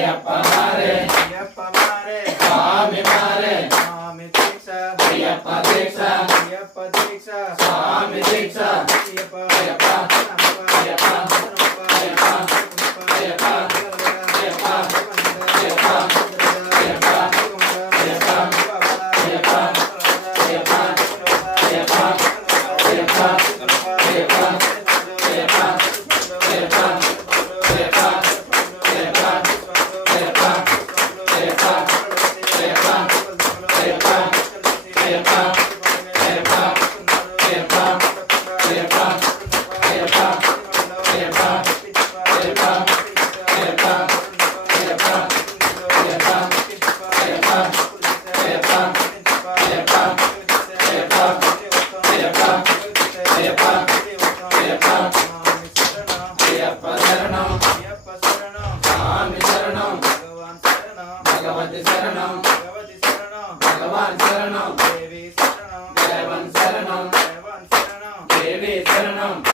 అయ్యప్ప మారే అయ్యప్ప మారే స్వామి మారే స్వామి దీక్ష అయ్యప్ప దీక్ష అయ్యప్ప దీక్ష స్వామి దీక్ష అయ్యప్ప అయ్యప్ప అయ్యప్ప భగవతి శరణం భగవాన్ శరణం దేవి శరణం దేవి శరణం